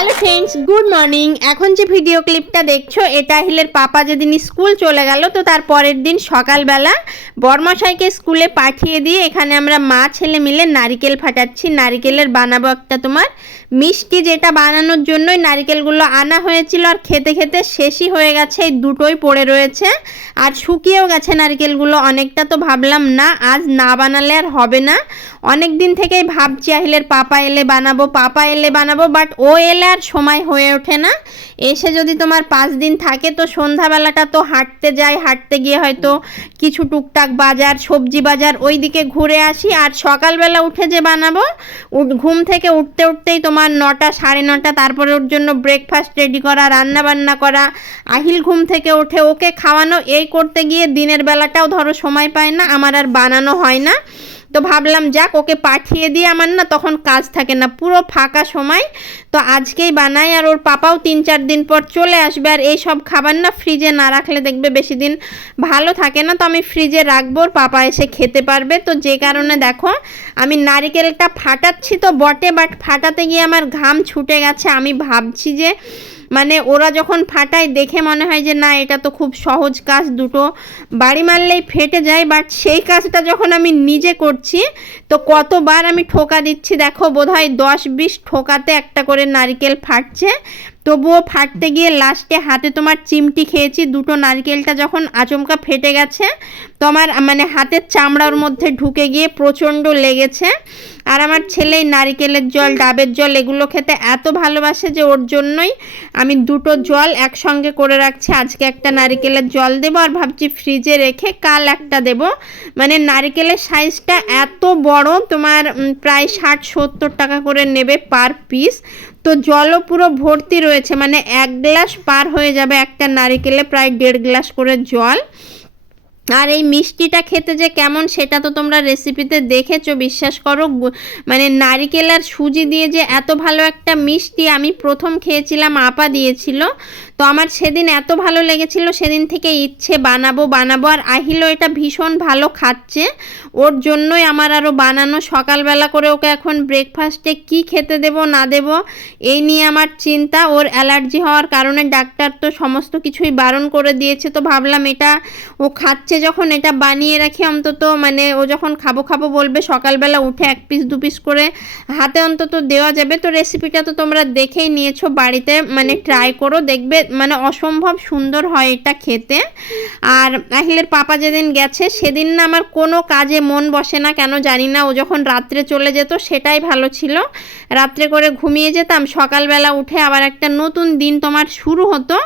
Hello friends, good morning. এখন যে video ক্লিপটা দেখছ, এটা আহিলের পাপা যেদিন স্কুল চলে গেল, তো তার পরের দিন সকালবেলা বর্মশাইকে স্কুলে পাঠিয়ে দিয়ে এখানে আমরা মা, ছেলে মিলে নারিকেল ফাটাচ্ছি। নারিকেলের বানাবো একটা তোমার মিষ্টি যেটা বানানোর জন্যই নারিকেলগুলো আনা হয়েছিল আর খেতে খেতে শেষই হয়ে গেছে, এই দুটোই পড়ে রয়েছে। আর শুকিয়েও গেছে নারকেলগুলো, অনেকটা তো ভাবলাম না, আজ না বানালে আর হবে না। অনেক দিন থেকেই ভাবছি আহিলের পাপা এলে বানাবো, পাপা এলে বানাবো বাট ও এলে আর সময় হয়ে ওঠে না। এসে যদি তোমার পাঁচ দিন থাকে, তো সন্ধ্যাবেলাটা তো হাঁটতে যাই, হাঁটতে গিয়ে হয়তো কিছু টুকটাক বাজার, সবজি বাজার ওই দিকে ঘুরে আসি। আর সকালবেলা উঠে যে বানাবো ঘুম থেকে উঠতে উঠতেই তোমার নটা, সাড়ে নটা, তারপরে ওর জন্য ব্রেকফাস্ট রেডি করা রান্না বান্না করা। আহিল ঘুম থেকে ওঠে, ওকে খাওয়ানো, এই করতে গিয়ে দিনের বেলাটাও ধরো সময় পায় না, আমার আর বানানো হয় না। তো ভাবলাম, যাক, ওকে পাঠিয়ে দিয়ে আমার না তখন কাজ থাকে না। পুরো ফাঁকা সময় তো আজকেই বানাই আর ওর পাপাও তিন চার দিন পর চলে আসবে আর এই সব খাবার না ফ্রিজে না রাখলে দেখবে বেশি দিন ভালো থাকে না। তো আমি ফ্রিজে রাখব, ওর পাপা এসে খেতে পারবে। তো যে কারণে দেখো, আমি নারিকেলটা ফাটাচ্ছি তো বটে, বাট ফাটাতে গিয়ে আমার ঘাম ছুটে গেছে। আমি ভাবছি যে মানে ওরা যখন ফাটায়, দেখে মনে হয় যে না, এটা তো খুব সহজ কাজ, দুটো বাড়ি মারলেই ফেটে যায় বাট সেই কাজটা যখন আমি নিজে করছি, তো কতবার আমি ঠোকা দিচ্ছি, দেখো, বোধহয় দশ বিশ ঠোকাতে একটা করে নারকেল ফাটছে। তবুও ফাটতে গিয়ে লাস্টে হাতে তোমার চিমটি খেয়েছি, দুটো নারকেলটা যখন আচমকা ফেটে গেছে তোমার মানে হাতের চামড়ার মধ্যে ঢুকে গিয়ে প্রচণ্ড লেগেছে। আর আমার ছেলে নারিকেলের জল, ডাবের জল, এগুলো খেতে এত ভালোবাসে যে ওর জন্যই আমি দুটো জল একসঙ্গে করে রাখছি। আজকে একটা নারিকেলের জল দেবো আর ভাবছি ফ্রিজে রেখে কাল একটা দেব। মানে নারিকেলের সাইজটা এত বড়, তোমার প্রায় ষাট, সত্তর টাকা করে নেবে পার পিস। তো জলও পুরো ভর্তি রয়েছে মানে এক গ্লাস পার হয়ে যাবে একটা নারিকেলে প্রায় দেড় গ্লাস করে জল। আর এই মিষ্টিটা খেতে যে কেমন সেটা তো তোমরা রেসিপিতে দেখেছ, বিশ্বাস করো। মানে নারিকেল আর সুজি দিয়ে যে এত ভালো একটা মিষ্টি আমি প্রথম খেয়েছিলাম, আপা দিয়েছিল। তো আমার সেদিন এত ভালো লেগেছিল সেদিন থেকে ইচ্ছে বানাবো বানাবো। আর আহিলও এটা ভীষণ ভালো খাচ্ছে। ওর জন্যই আমার আরও বানানো সকালবেলা করে ওকে এখন ব্রেকফাস্টে কি খেতে দেব না দেব এই নিয়ে আমার চিন্তা। ওর অ্যালার্জি হওয়ার কারণে ডাক্তার তো সমস্ত কিছুই বারণ করে দিয়েছে। তো ভাবলাম এটা ও খাচ্ছে যখন এটা বানিয়ে রাখি অন্তত। মানে ও যখন খাব খাব বলবে সকালবেলা উঠে এক পিস দু পিস করে হাতে অন্তত দেওয়া যাবে। তো রেসিপিটা তো তোমরা দেখেই নিয়েছো বাড়িতে। মানে ট্রাই করো দেখবে মানে অসম্ভব সুন্দর হয় এটা খেতে। আর আহিলের পাপা যেদিন গেছে, সেদিন না আমার কোনো কাজে মন বসে না, কেন জানি না, ও যখন রাত্রে চলে যেত সেটাই ভালো ছিল। রাত্রে করে ঘুমিয়ে যেতাম, সকালবেলা উঠে আবার একটা নতুন দিন তোমার শুরু হতো।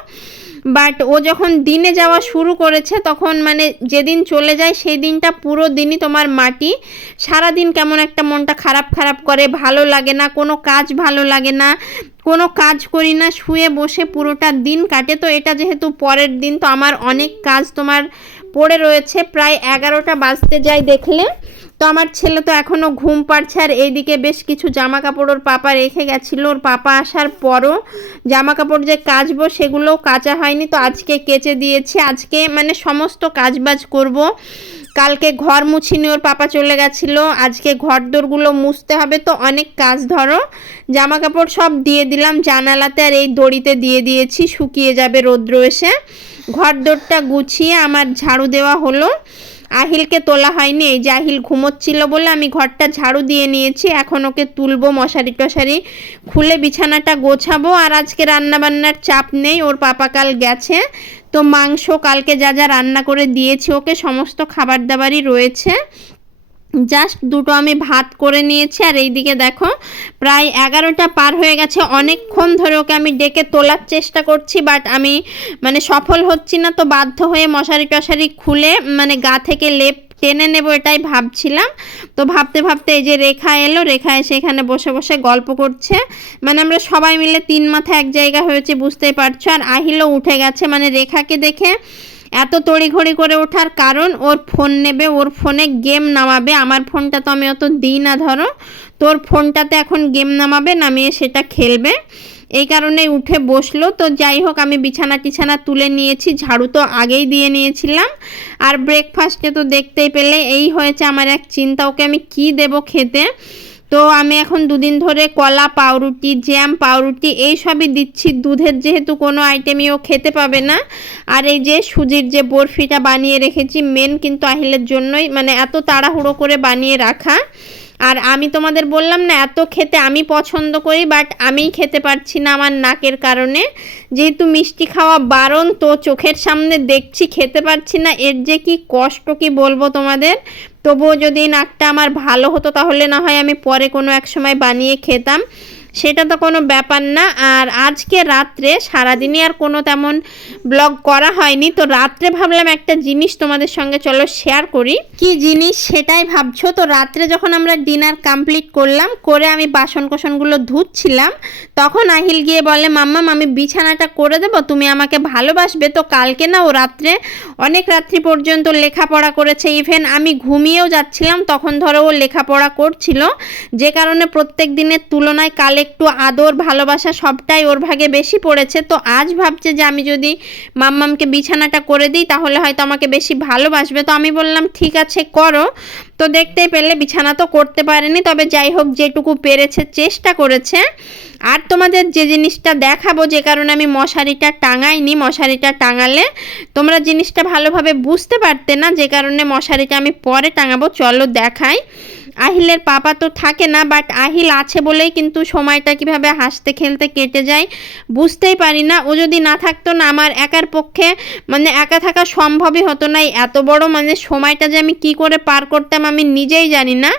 বাট ও যখন দিনে যাওয়া শুরু করেছে, তখন মানে যেদিন চলে যায়, সেই দিনটা পুরো দিনই তোমার মাটি। সারা দিন কেমন একটা মনটা খারাপ খারাপ করে, ভালো লাগে না, কোনো কাজ ভালো লাগে না কোনো কাজ করি না, শুয়ে বসে পুরোটা দিন কাটে। তো এটা যেহেতু পরের দিন, তো আমার অনেক কাজ তোমার পড়ে রয়েছে। প্রায় এগারোটা বাজতে যায় দেখলে। তো আমার ছেলে তো এখনও ঘুম পাড়ছে আর এইদিকে বেশ কিছু জামা কাপড় ওর পাপা রেখে গেছিল। ওর পাপা আসার পরও জামা কাপড় যে কাচবো সেগুলোও কাচা হয়নি। তো আজকে কেচে দিয়েছি। আজকে মানে সমস্ত কাজবাজ করব। কালকে ঘর মুছিনি ওর পাপা চলে গেছিল। আজকে ঘর দোরগুলো মুছতে হবে। তো অনেক কাজ ধরো। জামা কাপড় সব দিয়ে দিলাম জানালাতে আর এই দড়িতে দিয়ে দিয়েছি। শুকিয়ে যাবে রৌদ্র এসে। ঘর দোরটা গুছিয়ে আমার ঝাড়ু দেওয়া হলো। আহিলকে তোলা হয়নি, এই যে আহিল ঘুমোচ্ছিল বলে আমি ঘরটা ঝাড়ু দিয়ে নিয়েছি, এখন ওকে তুলবো মশারি টশারি খুলে বিছানাটা গোছাবো আর আজকে রান্নাবান্নার চাপ নেই, ওর পাপা কাল গেছে, তো মাংস কালকে যা যা রান্না করে দিয়েছি, ওকে সমস্ত খাবার দাবারই রয়েছে জাস্ট দুটো আমি ভাত করে নিয়েছি, আর এইদিকে দেখো প্রায় এগারোটা পার হয়ে গেছে। অনেকক্ষণ ধরে ওকে আমি ডেকে তোলার চেষ্টা করছি বাট আমি মানে সফল হচ্ছি না, তো বাধ্য হয়ে মশারি টশারি খুলে মানে গা থেকে লেপ টেনে নেব এটাই ভাবছিলাম। তো ভাবতে ভাবতে এই যে রেখা এলো, রেখা এসে এখানে বসে বসে গল্প করছে। মানে আমরা সবাই মিলে তিন মাথা এক জায়গা হয়েছে, বুঝতেই পারছ। আর আহিলও উঠে গেছে মানে রেখাকে দেখে এত তড়িঘড়ি করে ওঠার কারণ ওর ফোন নেবে, ওর ফোনে গেম নামাবে। আমার ফোনটা তো আমি অত দিই না, ধরো। তোর ফোনটাতে এখন গেম নামাবে, নামিয়ে সেটা খেলবে। এই কারণে উঠে বসল। তো যাই হোক, আমি বিছানা টিছানা তুলে নিয়েছি, ঝাড়ু তো আগেই দিয়ে নিয়েছিলাম। আর ব্রেকফাস্টে তো দেখতেই পেলে, এই হয়েছে আমার এক চিন্তা, ওকে আমি কি দেব খেতে? তো আমি এখন দুদিন ধরে কলা, পাউরুটি, জ্যাম, পাউরুটি এই সবই দিচ্ছি। দুধের যেহেতু কোনো আইটেমই ও খেতে পাবে না। আর এই যে সুজির যে বরফিটা বানিয়ে রেখেছি মেন কিন্তু আহিলের জন্যই মানে এত তাড়াহুড়ো করে বানিয়ে রাখা। আর আমি তোমাদের বললাম না, এত খেতে আমি পছন্দ করি বাট আমি খেতে পারছি না আমার নাকের কারণে। যেহেতু মিষ্টি খাওয়া বারণ, তো চোখের সামনে দেখছি, খেতে পারছি না। এর যে কি কষ্ট, কি বলব তোমাদের? তবুও যদি নাকটা আমার ভালো হতো, তাহলে না হয় আমি পরে কোনো এক সময় বানিয়ে খেতাম। সেটা তো কোনো ব্যাপার না। আর আজকে রাত্রে, সারাদিনই আর কোনো তেমন ব্লগ করা হয়নি। তো রাত্রে ভাবলাম একটা জিনিস তোমাদের সঙ্গে চলো শেয়ার করি। কি জিনিস সেটাই ভাবছ? তো রাত্রে যখন আমরা ডিনার কমপ্লিট করলাম, করে আমি বাসন কোসনগুলো ধুচ্ছিলাম, তখন আহিল গিয়ে বলে মাম্মাম আমি বিছানাটা করে দেবো, তুমি আমাকে ভালোবাসবে। তো কালকে না ও রাত্রে, অনেক রাত্রি পর্যন্ত লেখাপড়া করেছে। ইভেন আমি ঘুমিয়েও যাচ্ছিলাম, তখন ধরো ও লেখাপড়া করছিল। যে কারণে প্রত্যেক দিনের তুলনায় কাল একটু আদর, ভালোবাসা সবটাই ওর ভাগে বেশি পড়েছে। তো আজ ভাবছে যে আমি যদি মাম্মামকে বিছানাটা করে দিই, তাহলে হয়তো আমাকে বেশি ভালোবাসবে। তো আমি বললাম, ঠিক আছে, করো। তো দেখতে পেলে বিছানা তো করতে পারেনি, তবে যাই হোক, যেটুকু পেরেছে, চেষ্টা করেছে। আর তোমাদের যে জিনিসটা দেখাবো, যে কারণে আমি মশারিটা টাঙাইনি, মশারিটা টাঙালে তোমরা জিনিসটা ভালোভাবে বুঝতে পারতে না, যে কারণে মশারিটা আমি পরে টাঙাবো। চলো দেখাই। আহিলের পাপা তো থাকে না বাট আহিল আছে বলেই কিন্তু সময়টা কীভাবে হাসতে খেলতে কেটে যায় বুঝতেই পারি না। ও যদি না থাকতো না, আমার একার পক্ষে মানে একা থাকা সম্ভবই হতো না। এত বড় মানে সময়টা যে আমি কি করে পার করতাম আমি নিজেই জানি না।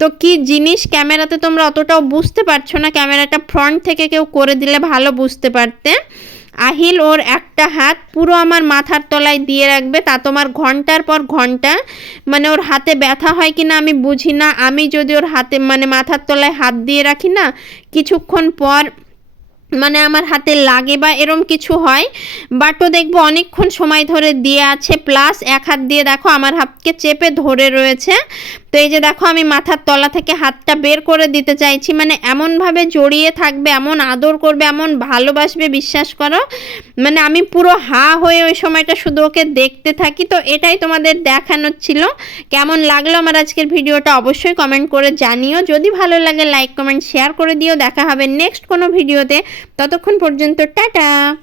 তো কি জিনিস ক্যামেরাতে তোমরা অতটাও বুঝতে পারছ না? ক্যামেরাটা ফ্রন্ট থেকে কেউ করে দিলে ভালো বুঝতে পারতে। আহিল ওর একটা হাত পুরো আমার মাথার তলায় দিয়ে রাখবে, তা তোমার ঘণ্টার পর ঘণ্টা। মানে ওর হাতে ব্যথা হয় কি না আমি বুঝি না। আমি যদি ওর হাতে মানে মাথার তলায় হাত দিয়ে রাখি না, কিছুক্ষণ পর মানে আমার হাতে লাগে বা এরম কিছু হয় বাটও দেখব অনেকক্ষণ সময় ধরে দিয়ে আছে প্লাস এক হাত দিয়ে দেখো আমার হাতকে চেপে ধরে রয়েছে। তো এই যে দেখো আমি মাথার তলা থেকে হাতটা বের করে দিতে চাইছি মানে এমনভাবে জড়িয়ে থাকবে, এমন আদর করবে, এমন ভালোবাসবে, বিশ্বাস করো। মানে আমি পুরো হা হয়ে ওই সময়টা শুধু ওকে দেখতে থাকি। তো এটাই তোমাদের দেখানোর ছিল। কেমন লাগল আমার আজকের ভিডিওটা অবশ্যই কমেন্ট করে জানিও। যদি ভালো লাগে লাইক কমেন্ট শেয়ার করে দিও। দেখা হবে নেক্সট কোনো ভিডিওতে। ততক্ষণ পর্যন্ত টাটা।